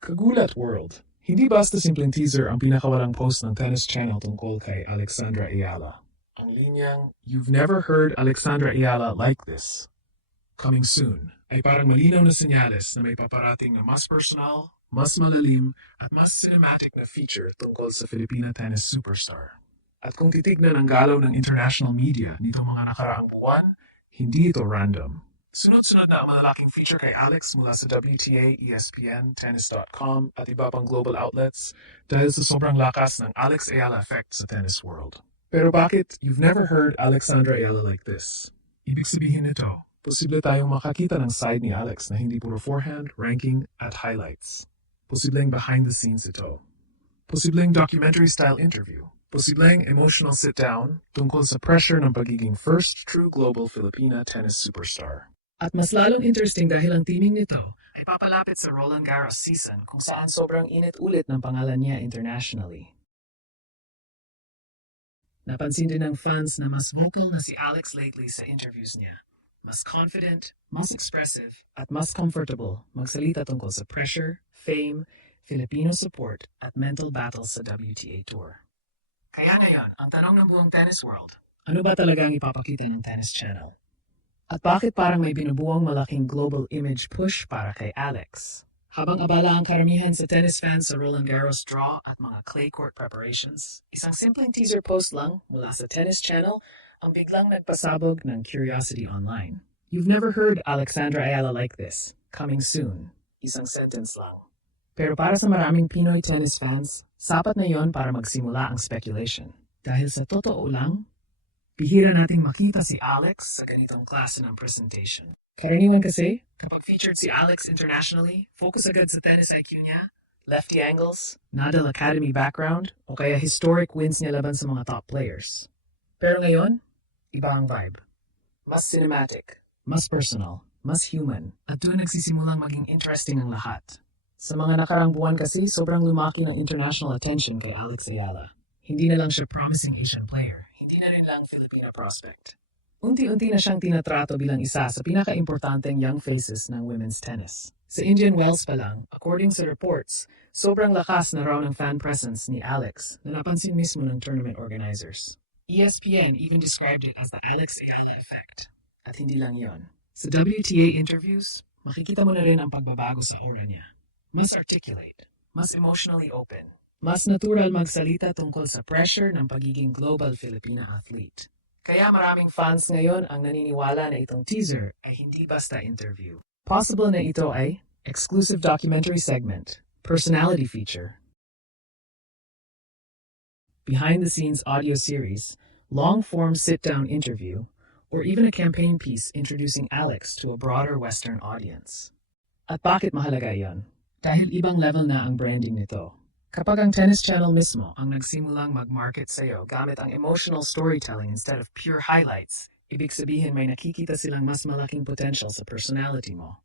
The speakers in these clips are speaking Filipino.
Kagulat World. Hindi basta simpleng teaser ang pinakawalang post ng Tennis Channel tungkol kay Alexandra Ayala. Ang linyang, "You've never heard Alexandra Ayala like this. Coming soon," ay parang malinaw na senyales na may paparating na mas personal, mas malalim, at mas cinematic na feature tungkol sa Filipina tennis superstar. At kung titignan ang galaw ng international media nitong mga nakaraang buwan, hindi ito random. Sunod-sunod na ang malalaking feature kay Alex mula sa WTA, ESPN, Tennis.com at iba pang global outlets dahil sa sobrang lakas ng Alex Ayala effect sa tennis world. Pero bakit you've never heard Alexandra Ayala like this? Ibig sabihin nito, posible tayong makakita ng side ni Alex na hindi puro forehand, ranking at highlights. Posibleng behind the scenes ito. Posibleng documentary-style interview. Posibleng emotional sit-down tungkol sa pressure ng pagiging first true global Filipina tennis superstar. At mas lalong interesting dahil ang teaming nito ay papalapit sa Roland Garros season kung saan sobrang init ulit ng pangalan niya internationally. Napansin din ng fans na mas vocal na si Alex lately sa interviews niya. Mas confident, mas expressive, at mas comfortable magsalita tungkol sa pressure, fame, Filipino support, at mental battles sa WTA Tour. Kaya ngayon, ang tanong ng buong tennis world, ano ba talaga ang ipapakita ng Tennis Channel? At bakit parang may binubuong malaking global image push para kay Alex? Habang abala ang karamihan sa tennis fans sa Roland Garros draw at mga clay court preparations, isang simpleng teaser post lang mula sa Tennis Channel ang biglang nagpasabog ng curiosity online. "You've never heard Alexandra Ayala like this. Coming soon." Isang sentence lang. Pero para sa maraming Pinoy tennis fans, sapat na yon para magsimula ang speculation. Dahil sa totoo lang, bihira nating makita si Alex sa ganitong klase ng presentation. Karaniwan kasi, kapag featured si Alex internationally, focus agad sa tennis IQ niya, lefty angles, Nadal Academy background, o kaya historic wins niya laban sa mga top players. Pero ngayon, iba ang vibe. Mas cinematic, mas personal, mas human, at doon nagsisimulang maging interesting ang lahat. Sa mga nakarang buwan kasi, sobrang lumaki ng international attention kay Alex Ayala. Hindi na lang siya promising Asian player. Hindi na rin lang Filipina prospect. Unti-unti na siyang tinatrato bilang isa sa pinaka-importanteng young faces ng women's tennis. Sa Indian Wells pa lang, according sa reports, sobrang lakas na raw ng fan presence ni Alex na napansin mismo ng tournament organizers. ESPN even described it as the Alex Ayala effect. At hindi lang yon. Sa WTA interviews, makikita mo na rin ang pagbabago sa aura niya. Mas articulate, mas emotionally open, mas natural magsalita tungkol sa pressure ng pagiging global Filipina athlete. Kaya maraming fans ngayon ang naniniwala na itong teaser ay hindi basta interview. Possible na ito ay exclusive documentary segment, personality feature, behind-the-scenes audio series, long-form sit-down interview, or even a campaign piece introducing Alex to a broader Western audience. At bakit mahalaga yan? Dahil ibang level na ang branding nito. Kapag ang Tennis Channel mismo ang nagsimulang mag-market sa'yo gamit ang emotional storytelling instead of pure highlights, ibig sabihin may nakikita silang mas malaking potential sa personality mo.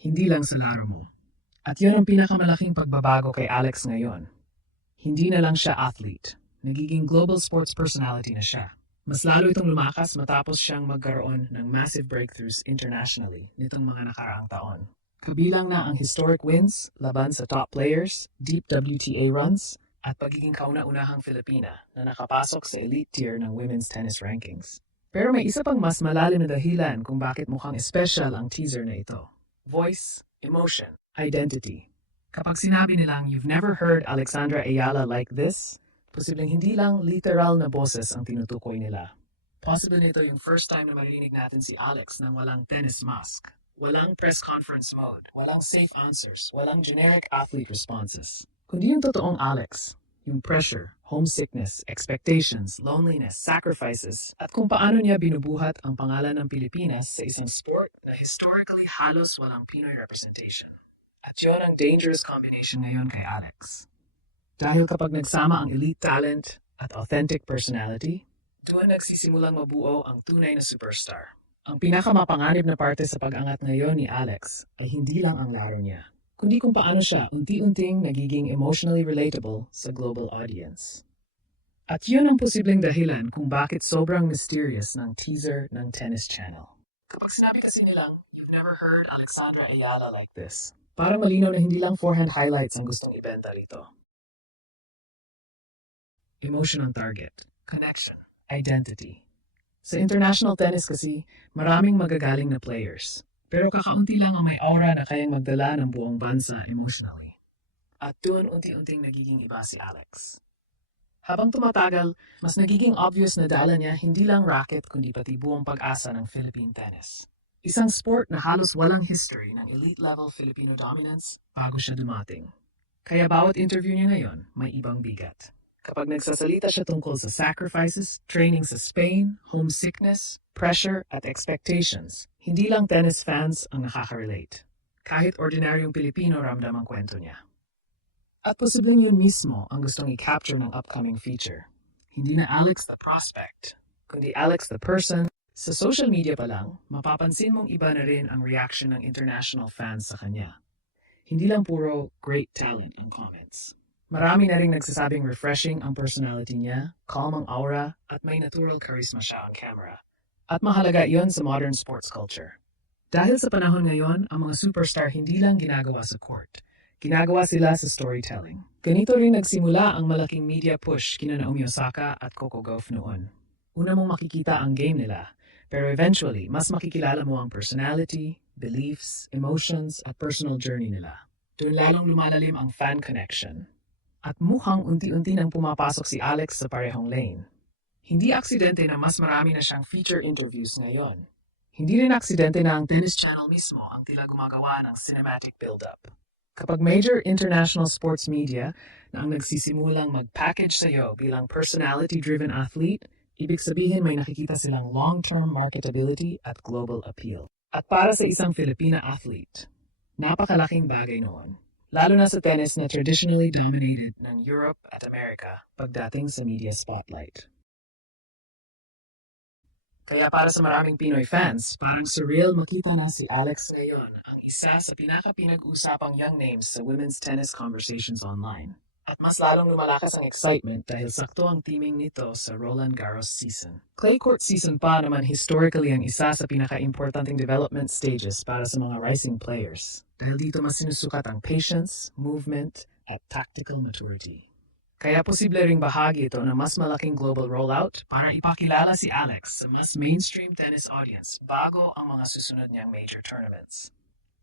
Hindi lang sa laro mo. At yun ang pinakamalaking pagbabago kay Alex ngayon. Hindi na lang siya athlete. Nagiging global sports personality na siya. Mas lalo itong lumakas matapos siyang magkaroon ng massive breakthroughs internationally nitong mga nakaraang taon. Kabilang na ang historic wins laban sa top players, deep WTA runs, at pagiging kauna-unahang Filipina na nakapasok sa elite tier ng women's tennis rankings. Pero may isa pang mas malalim na dahilan kung bakit mukhang special ang teaser na ito. Voice, emotion, identity. Kapag sinabi nilang you've never heard Alexandra Ayala like this, posibleng hindi lang literal na boses ang tinutukoy nila. Possible nito yung first time na maririnig natin si Alex nang walang tennis mask. Walang press conference mode, walang safe answers, walang generic athlete responses. Kundi yung totoong Alex, yung pressure, homesickness, expectations, loneliness, sacrifices, at kung paano niya binubuhat ang pangalan ng Pilipinas sa isang sport na historically halos walang Pinoy representation. At yun ang dangerous combination ngayon kay Alex. Dahil kapag nagsama ang elite talent at authentic personality, doon nagsisimulang mabuo ang tunay na superstar. Ang pinakamapanganib na parte sa pag-angat ngayon ni Alex ay hindi lang ang laro niya, kundi kung paano siya unti-unting nagiging emotionally relatable sa global audience. At yun ang posibleng dahilan kung bakit sobrang mysterious ng teaser ng Tennis Channel. Kapag sinabi kasi nilang, you've never heard Alexandra Ayala like this. Para malinaw na hindi lang forehand highlights ang gustong ibenta rito. Emotion on target, connection, identity. Sa international tennis kasi, maraming magagaling na players. Pero kakaunti lang ang may aura na kayang magdala ng buong bansa emotionally. At doon unti-unting nagiging iba si Alex. Habang tumatagal, mas nagiging obvious na dala niya hindi lang racket kundi pati buong pag-asa ng Philippine tennis. Isang sport na halos walang history ng elite-level Filipino dominance bago siya dumating. Kaya bawat interview niya ngayon may ibang bigat. Kapag nagsasalita siya tungkol sa sacrifices, training sa Spain, homesickness, pressure at expectations, hindi lang tennis fans ang nakaka-relate. Kahit ordinaryong Pilipino ramdam ang kwento niya. At posibleng yun mismo ang gustong i-capture ng upcoming feature. Hindi na Alex the prospect, kundi Alex the person. Sa social media pa lang, mapapansin mong iba na rin ang reaction ng international fans sa kanya. Hindi lang puro great talent ang comments. Marami na rin nagsasabing refreshing ang personality niya, calm ang aura, at may natural charisma siya on camera. At mahalaga iyon sa modern sports culture. Dahil sa panahon ngayon, ang mga superstar hindi lang ginagawa sa court. Ginagawa sila sa storytelling. Ganito rin nagsimula ang malaking media push kina Naomi Osaka at Coco Gauff noon. Una mong makikita ang game nila, pero eventually, mas makikilala mo ang personality, beliefs, emotions, at personal journey nila. Doon lalong lumalalim ang fan connection. At mukhang unti-unti nang pumapasok si Alex sa parehong lane. Hindi aksidente na mas marami na siyang feature interviews ngayon. Hindi rin aksidente na ang Tennis Channel mismo ang tila gumagawa ng cinematic build-up. Kapag major international sports media na ang nagsisimulang mag-package sa'yo bilang personality-driven athlete, ibig sabihin may nakikita silang long-term marketability at global appeal. At para sa isang Filipina athlete, napakalaking bagay noon. Lalo na sa tennis na traditionally dominated ng Europe at America pagdating sa media spotlight. Kaya para sa maraming Pinoy fans, parang surreal makita na si Alex ngayon ang isa sa pinaka-pinag-usapang young names sa women's tennis conversations online. At mas lalong lumalakas ang excitement dahil sakto ang teaming nito sa Roland Garros season. Clay court season pa naman historically ang isa sa pinaka-importanting development stages para sa mga rising players. Dahil dito mas sinusukat ang patience, movement, at tactical maturity. Kaya posible ring bahagi ito ng mas malaking global rollout para ipakilala si Alex sa mas mainstream tennis audience bago ang mga susunod niyang major tournaments.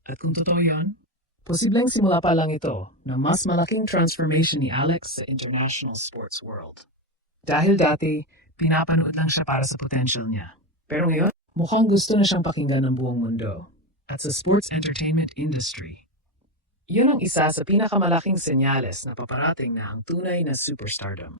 At kung totoo yun, posibleng simula pa lang ito ng mas malaking transformation ni Alex sa international sports world. Dahil dati, pinapanood lang siya para sa potential niya. Pero ngayon, mukhang gusto na siyang pakinggan ng buong mundo. At sa sports entertainment industry, yun ang isa sa pinakamalaking senyales na paparating na ang tunay na superstardom.